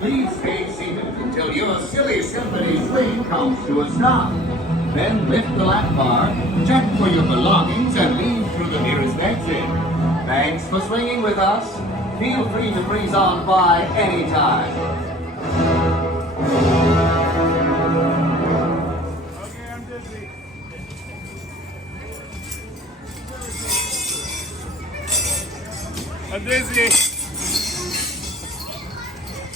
Please stay seated until your Silly Symphony Swing comes to a stop. Then lift the lap bar, check for your belongings, and leave through the nearest exit. Thanks for swinging with us. Feel free to freeze on by anytime. Okay, I'm dizzy. I'm dizzy.